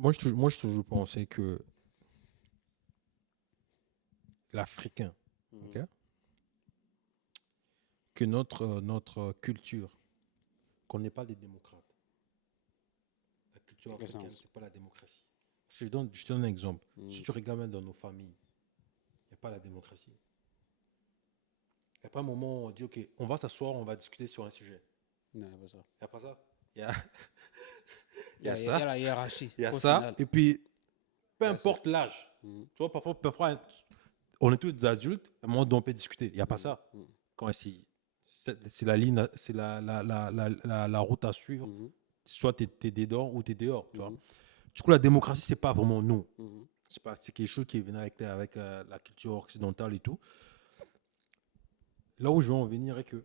moi, je toujours pensé que l'Africain, Mhm. ok, que notre culture, qu'on n'est pas des démocrates. La culture Dans quel africaine, sens? c'est pas la démocratie. Parce que je te donne un exemple. Si Mhm. tu regardes même dans nos familles, il n'y a pas la démocratie. Il n'y a pas un moment où on dit, OK, on va s'asseoir, on va discuter sur un sujet. Non, il n'y a pas ça. Il n'y a pas ça. Il y a, il Il y y a a, il y ça, a la hiérarchie, il y a au ça, final. et puis, peu Il y a ça. importe l'âge, Mhm. tu vois, parfois, on est tous des adultes, à un moment donné, on peut discuter. Il n'y a pas Mhm. ça. Mhm. Quand c'est la ligne, c'est la route à suivre. Mhm. Soit tu es dedans ou tu es dehors, tu vois. Mhm. Du coup, la démocratie, c'est pas vraiment nous. Mhm. C'est quelque chose qui est venu avec la culture occidentale et tout. Là où je veux en venir est que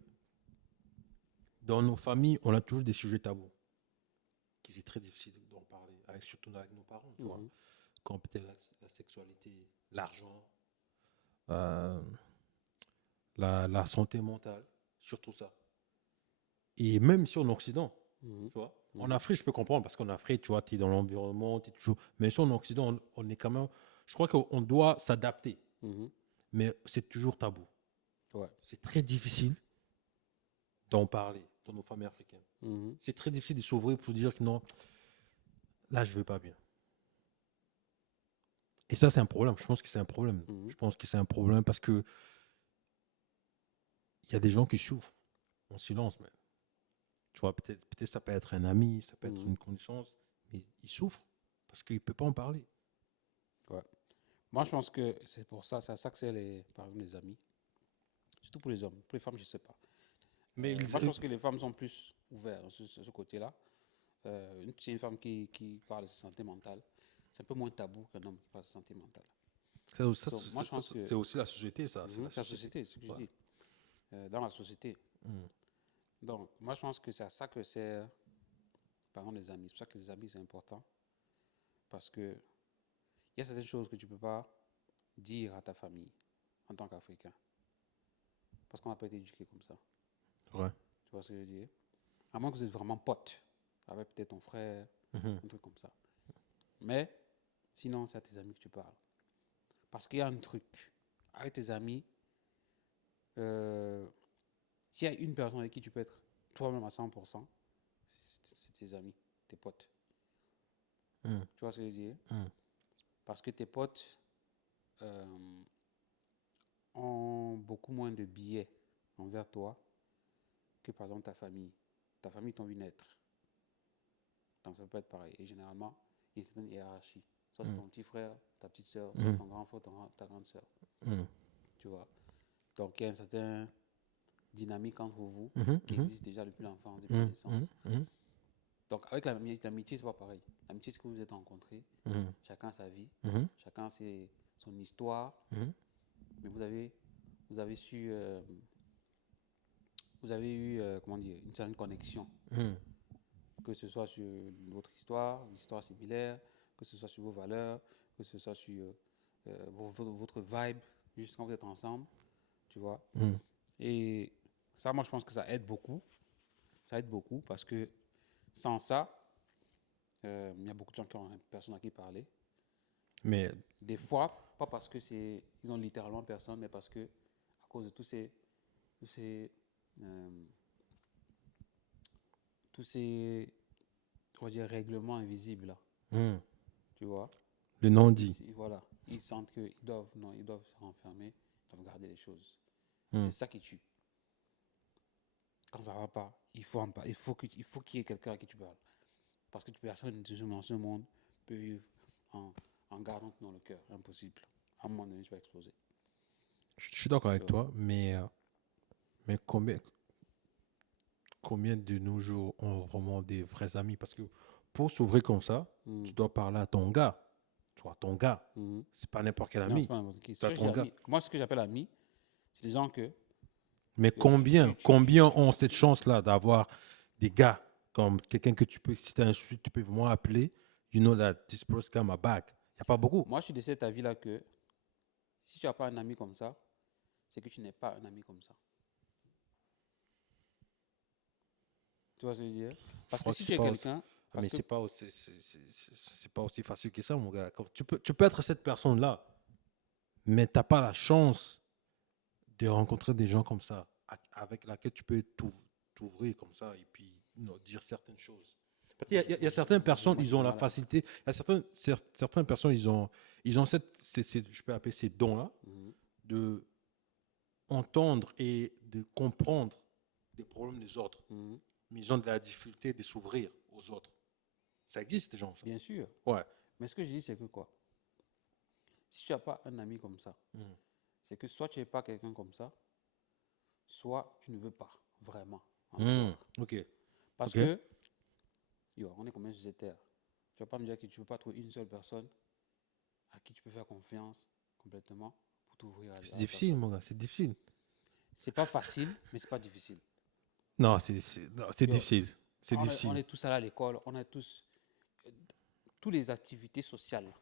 dans nos familles, on a toujours des sujets tabous, qui c'est très difficile d'en parler, surtout avec nos parents, tu vois. Mhm. Comme peut-être la sexualité, l'argent, euh, la santé mentale, surtout ça. Et même ici en Occident, Mhm. tu vois. En Mhm. Afrique, je peux comprendre, parce qu'en Afrique, tu vois, tu es dans l'environnement, tu es toujours. Mais ici en Occident, on est quand même. Je crois qu'on doit s'adapter, Mhm. mais c'est toujours tabou. Ouais. C'est très difficile d'en parler dans nos familles africaines. Mhm. C'est très difficile de s'ouvrir pour dire que non, là, je ne vais pas bien. Et ça, c'est un problème. Je pense que c'est un problème. Mhm. Je pense que c'est un problème parce que il y a des gens qui souffrent en silence, même. Tu vois, peut-être ça peut être un ami, ça peut être Mhm. une connaissance, mais ils souffrent parce qu'ils ne peuvent pas en parler. Ouais. Moi, je pense que c'est pour ça, c'est à ça que c'est par exemple, les amis. Surtout pour les hommes. Pour les femmes, je ne sais pas. Mais Moi, je pense que les femmes sont plus ouvertes dans ce côté-là. C'est une femme qui parle de sa santé mentale. C'est un peu moins tabou qu'un homme qui parle de sa santé mentale. Moi, je pense que c'est aussi la société, ça. C'est la c'est la société. société, c'est ce que je Ouais. dis. Dans la société. Mm. Donc, moi, je pense que c'est à ça que c'est, par exemple, les amis. C'est pour ça que les amis, c'est important. Parce que il y a certaines choses que tu ne peux pas dire à ta famille en tant qu'Africain. Parce qu'on n'a pas été éduqué comme ça. Ouais. Tu vois ce que je veux dire? À moins que vous êtes vraiment pote avec peut-être ton frère, Mhm. un truc comme ça. Mais sinon, c'est à tes amis que tu parles. Parce qu'il y a un truc. Avec tes amis, euh, s'il y a une personne avec qui tu peux être toi-même à 100%, c'est tes amis, tes potes. Mm. Tu vois ce que je veux dire? Mm. Parce que tes potes euh, ont beaucoup moins de billets envers toi que par exemple ta famille. Ta famille t'ont vu naître. Donc ça peut être pareil. Et généralement, il y a une certaine hiérarchie. Soit c'est Mm. ton petit frère, ta petite soeur, soit c'est Mm. ton grand frère, ta grande soeur. Mm. Tu vois? Donc il y a une certaine dynamique entre vous Mhm. qui Mhm. existe déjà depuis l'enfance, depuis la Mm. Mm. naissance. Mm. Donc avec l'amitié, c'est pas pareil. L'amitié, c'est que vous vous êtes rencontrés, Mm. chacun sa vie, Mhm. chacun son histoire, Mhm. mais vous avez su, vous avez eu, comment dire, une certaine connexion, Mm. que ce soit sur votre histoire, l'histoire similaire, que ce soit sur vos valeurs, que ce soit sur votre vibe, juste quand vous êtes ensemble, tu vois. Mm. Et ça, moi, je pense que ça aide beaucoup. Ça aide beaucoup parce que sans ça, il y a beaucoup de gens qui ont personne à qui parler. Mais Des fois, pas parce que ils ont littéralement personne, mais parce que à cause de tous ces, euh, tous ces, on va dire, règlements invisibles là, mm. tu vois. Le non-dit. Voilà, ils sentent qu'ils doivent, non, ils doivent se renfermer, ils doivent garder les choses. Et Mm. c'est ça qui tue. Quand ça va pas, il faut en parler. Il faut qu'il y ait quelqu'un à qui tu parles. Parce que personne dans ce monde peut vivre en, en gardant tout dans le cœur. Impossible. À un moment donné, tu vas exploser. Je suis d'accord Tu avec vois. toi, mais combien de nos jours ont vraiment des vrais amis? Parce que pour s'ouvrir comme ça, tu Mhm. dois parler à ton gars. Tu vois, ton gars. Mhm. C'est pas n'importe quel Non, c'est ami. pas n'importe qui. Tu as ton gars. Moi, ce que j'appelle amis, c'est des gens Mais que combien ont cette chance-là d'avoir des gars comme quelqu'un que tu peux, si tu as un souci, tu peux vraiment appeler, you know that this person got my back. Il n'y a pas beaucoup. Moi, je suis de cet avis-là que si tu n'as pas un ami comme ça, c'est que tu n'es pas un ami comme ça. Tu vois ce que je veux dire? Je Parce que crois que si c'est tu es pas aussi. quelqu'un, Parce Mais que c'est pas aussi facile que ça, mon gars. Tu peux être cette personne-là, mais tu n'as pas la chance de rencontrer des gens comme ça, avec laquelle tu peux t'ouvrir comme ça et puis dire certaines choses. Parce qu'il y a certaines personnes, ils ont la facilité. Il y a certaines personnes, ils ont je peux appeler ces dons-là, de entendre et de comprendre les problèmes des autres. Mais ils ont de la difficulté de s'ouvrir aux autres. Ça existe, des gens comme ça. Bien sûr. Ouais. Mais ce que je dis, c'est que quoi? Si tu n'as pas un ami comme ça, c'est que soit tu n'es pas quelqu'un comme ça, soit tu ne veux pas vraiment en avoir. Ok. Parce que, on est comme un sociétaire. Tu ne vas pas me dire que tu ne peux pas trouver une seule personne à qui tu peux faire confiance complètement pour t'ouvrir à C'est difficile, mon gars, c'est difficile. C'est pas facile, mais c'est pas difficile. Non, c'est difficile. C'est difficile. On est tous allés à l'école, on a tous les activités sociales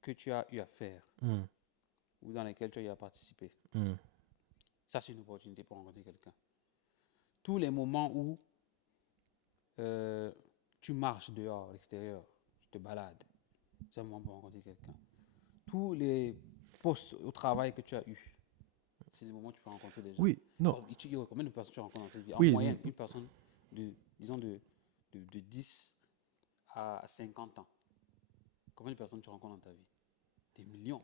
que tu as eu à faire ou dans lesquelles tu as eu à participer. Ça, c'est une opportunité pour rencontrer quelqu'un. Tous les moments où tu marches dehors, à l'extérieur, tu te balades, c'est un moment pour rencontrer quelqu'un. Tous les postes au travail que tu as eu, c'est des moments où tu peux rencontrer des gens. Oui, non. Combien de personnes tu rencontres dans cette vie? En Oui, moyenne, une personne disons de 10 à 50 ans. Combien de personnes tu rencontres dans ta vie? Des millions.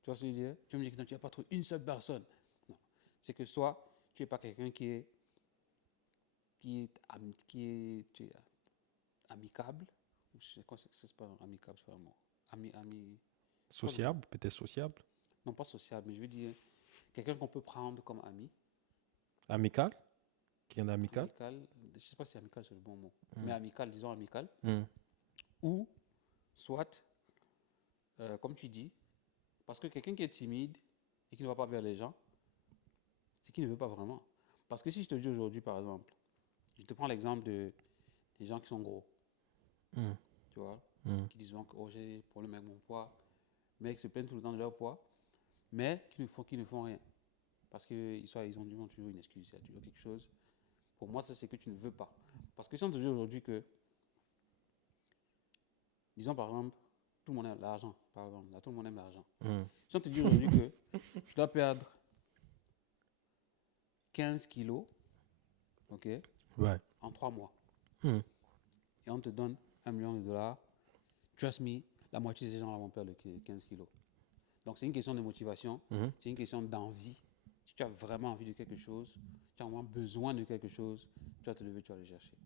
Tu vois ce que je veux dire? Tu vas me dire que tu n'as pas trouvé une seule personne. Non. C'est que soit tu n'es pas quelqu'un qui est amicable, ou je sais quoi, c'est pas amicable, c'est pas un mot. Sociable, peut-être sociable. Non, pas sociable, mais je veux dire quelqu'un qu'on peut prendre comme ami. Amical? Qui est amical? Amical, je ne sais pas si amical c'est le bon mot, mais amical, disons amical. Ou soit, comme tu dis, parce que quelqu'un qui est timide et qui ne va pas vers les gens, c'est qu'il ne veut pas vraiment. Parce que si je te dis aujourd'hui, par exemple, je te prends l'exemple des gens qui sont gros, tu vois, qui disent que j'ai des problèmes avec mon poids, mais qui se plaignent tout le temps de leur poids, mais qui ne font rien. Parce qu'ils ont toujours une excuse, il y a toujours quelque chose. Pour moi, ça, c'est que tu ne veux pas. Parce que si on te dit aujourd'hui que, disons par exemple, tout le monde aime l'argent, par exemple, là, tout le monde aime l'argent. Si on te dit aujourd'hui que tu dois perdre 15 kilos, ok, en 3 mois, et on te donne $1 million, trust me, la moitié des gens vont perdre 15 kilos. Donc, c'est une question de motivation, c'est une question d'envie. Si tu as vraiment envie de quelque chose, tu as vraiment besoin de quelque chose, tu vas te lever, tu vas le chercher.